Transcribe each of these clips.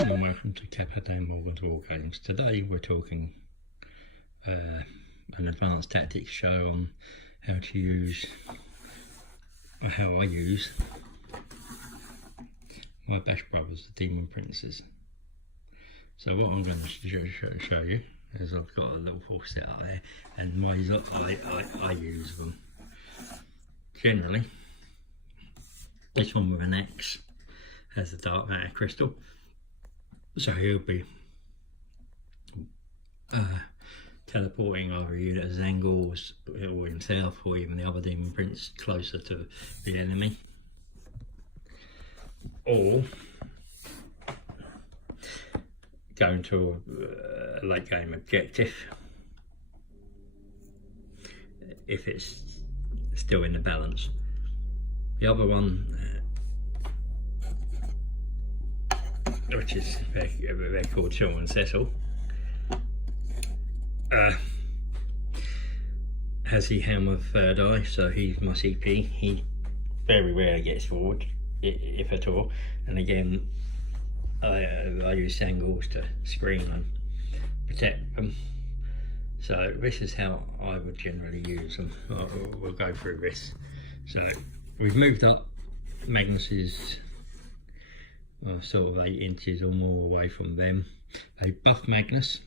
And welcome to Kappa Daemon War Games. Today we're talking an advanced tactics show on how to use, or how I use, my Bash Brothers, the Demon Princes. So what I'm going to show you is I've got a little force set out there and ways that I use them. Generally, this one with an X has a dark matter crystal, so he'll be teleporting either you at angles or himself or even the other demon prince closer to the enemy, or going to a late game objective if it's still in the balance. The other one, which is they're called Cyril and Cecil, has the helm of third eye, so he's my CP. He very rarely gets forward, if at all, and again I use angles to screen and protect them. So this is how I would generally use them. We'll go through this. So we've moved up Magnus's sort of 8 inches or more away from them. They buff Magnus.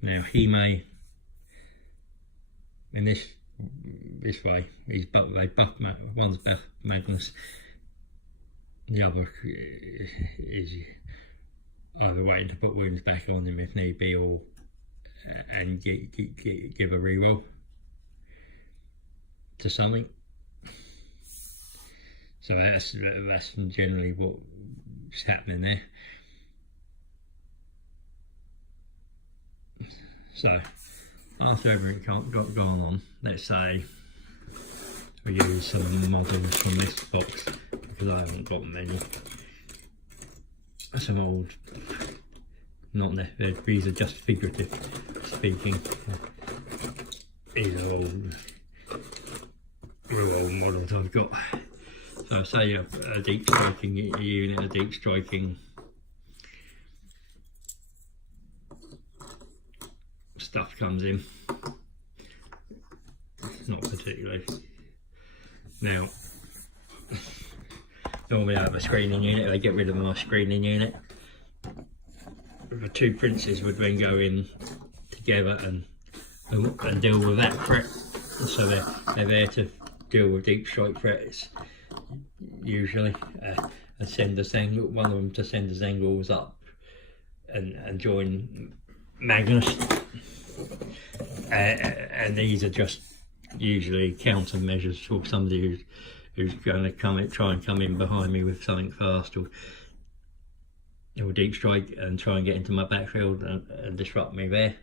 Now he may, in this way, they buff one's buff Magnus, the other is either waiting to put wounds back on him if need be, or and give a reroll to something. So that's generally what's happening there. So after everything got gone on, let's say we use some models from this box because I haven't got many. Some old, not necessarily, these are just figurative speaking. These are real old models I've got. So say a deep striking unit, a deep striking stuff comes in. Not particularly. Now, normally I have a screening unit. I get rid of my screening unit. The 2 princes would then go in together and deal with that threat. So they're there to deal with deep strike threats usually, and send us one of them to send us angles up and join Magnus, and these are just usually countermeasures for somebody who's going to try and come in behind me with something fast or deep strike and try and get into my backfield and disrupt me there.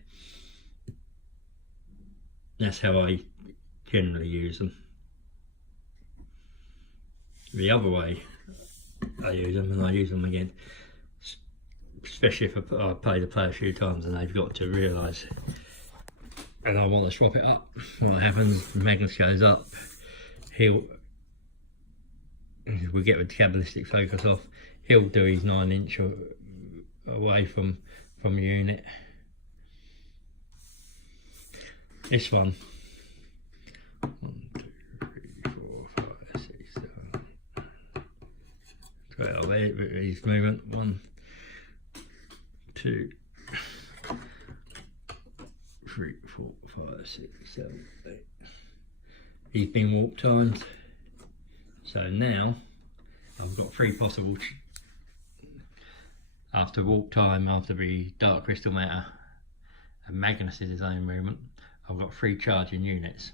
That's how I generally use them. The other way I use them, and I use them again, especially if I play the player a few times and they've got to realise, and I want to swap it up. What happens, Magnus goes up, we get the Kabbalistic focus off, he'll do his 9 inch away from the unit. This one, 1, 2, 3, 4, 5, 6, 7, 12, his movement, 1, 2, 3, 4, 5, 6, 7, 8. He's been walk timed. So now I've got 3 possible, after walk time, after the dark crystal matter, and Magnus is his own movement, I've got 3 charging units.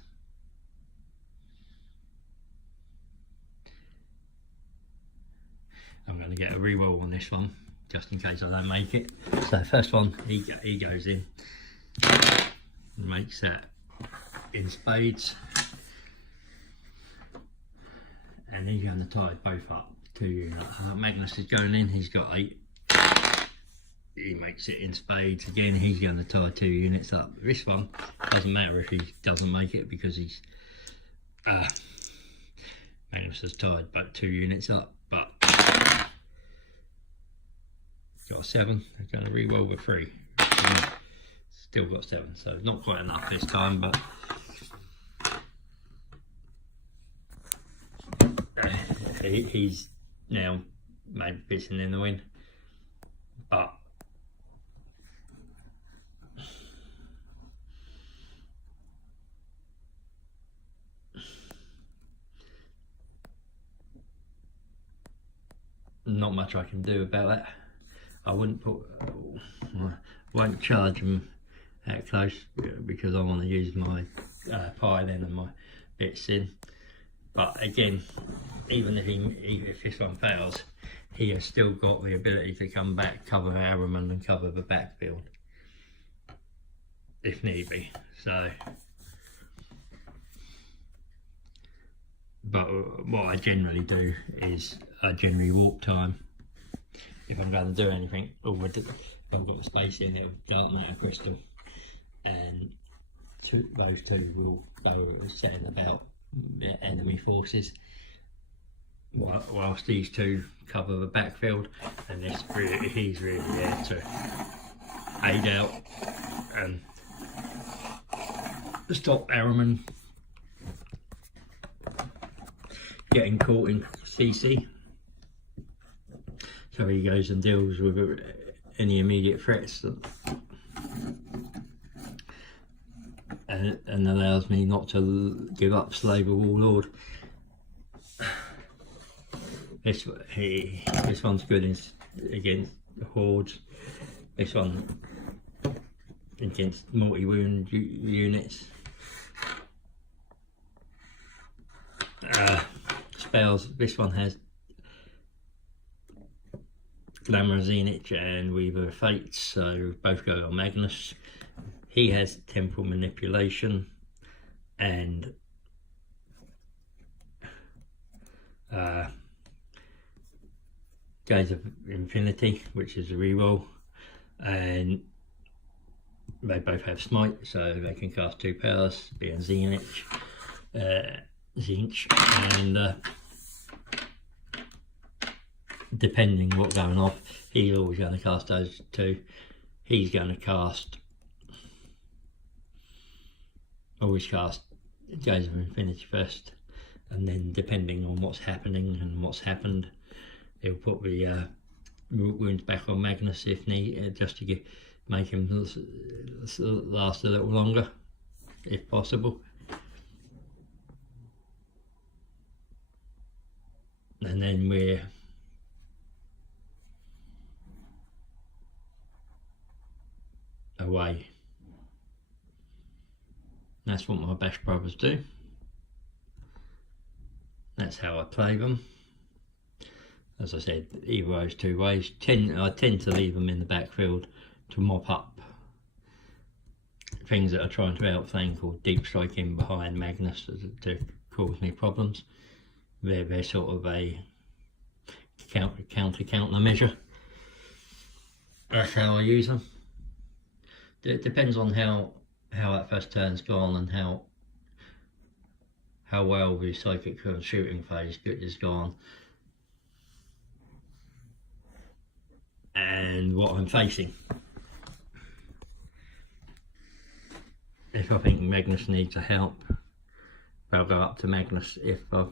I'm going to get a reroll on this one, just in case I don't make it. So first one, he goes in, and makes that in spades, and he's going to tie both up. 2 units. Magnus is going in, he's got 8. He makes it in spades again, he's going to tie 2 units up. This one doesn't matter if he doesn't make it because he's Magnus has tied about 2 units up, but Got a 7. I'm going to re-roll the 3. Still got 7, so not quite enough this time, but he's now maybe pissing in the wind. But not much I can do about that. I wouldn't won't charge them that close because I want to use my pie then and my bits in. But again, even if this one fails, he has still got the ability to come back, cover Harriman and cover the backfield if need be. So, but what I generally do is I generally walk time. If I'm going to do anything, or if I've got space in, it'll darken out a crystal, and those two will go setting about enemy forces, whilst these two cover the backfield, and he's really there to aid out and stop Harriman getting caught in CC. So he goes and deals with any immediate threats and allows me not to give up Slave or Warlord. This one's good against hordes. This one against multi-wound units. Spells. This one has Glamour Zenith and Weaver of Fates, so both go on Magnus. He has Temporal Manipulation and Gaze of Infinity, which is a reroll, and they both have Smite, so they can cast 2 powers, being Zenith, and depending what's going off, he's always going to cast those 2. He's going to always cast Gaze of Infinity first, and then depending on what's happening and what's happened, he'll put the wounds back on Magnus if need, just to make him last a little longer, if possible. And then we're away. That's what my Bash brothers do. That's how I play them. As I said, either those 2 ways. I tend to leave them in the backfield to mop up things that are trying to outflank or deep strike in behind Magnus to cause me problems. They're sort of a counter measure. That's how I use them. It depends on how that first turn's gone and how well the psychic shooting phase is gone, and what I'm facing. If I think Magnus needs a help, I'll go up to Magnus. If I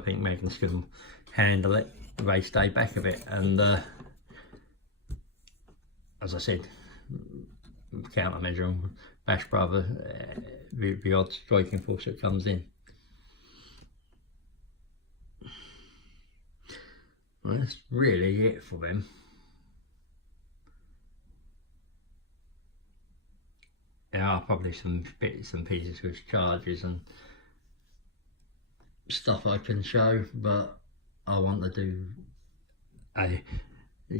think Magnus can handle it, they stay back a bit. And as I said, countermeasure on Bash Brother, the odd striking force that comes in. Well, that's really it for them. There are probably some bits and pieces with charges and stuff I can show, but I want to do a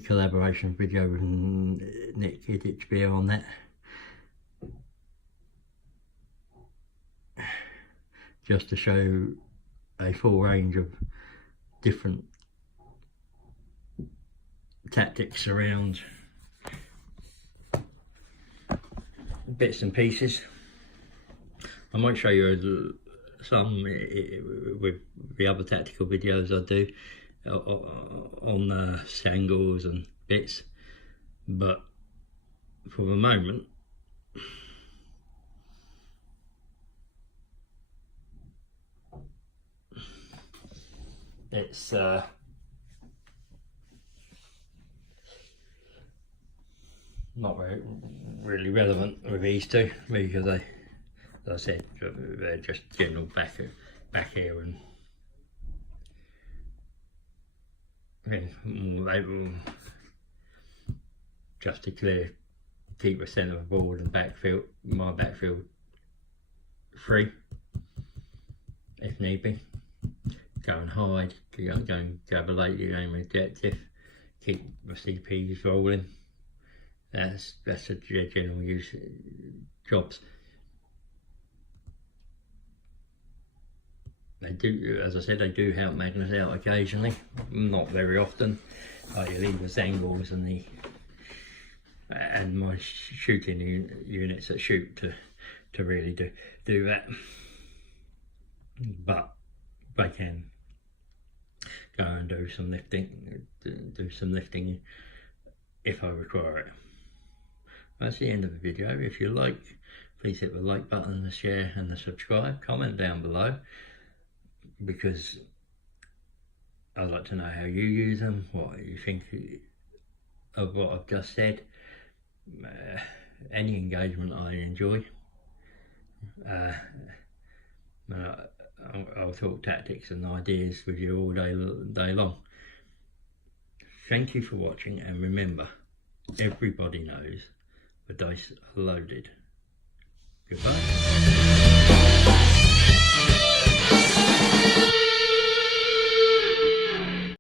collaboration video with Nick Hitchbeer on that, just to show a full range of different tactics around bits and pieces. I might show you some with the other tactical videos I do, on sangles and bits, but for the moment it's not really relevant with these two, because they, as I said, they're just general back here, and then they will just to keep the centre of the board and my backfield free if need be. Go and hide, go and grab a late game objective, keep the CPs rolling. That's a general use jobs. They do, as I said, they do help Magnus out occasionally, not very often. I leave the angles and my shooting units that shoot to really do that, but they can go and do some lifting if I require it. That's the end of the video. If you like, please hit the like button, the share and the subscribe. Comment down below, because I'd like to know how you use them, what you think of what I've just said. Any engagement I enjoy. I'll talk tactics and ideas with you all day long. Thank you for watching, and remember, everybody knows the dice are loaded. Goodbye.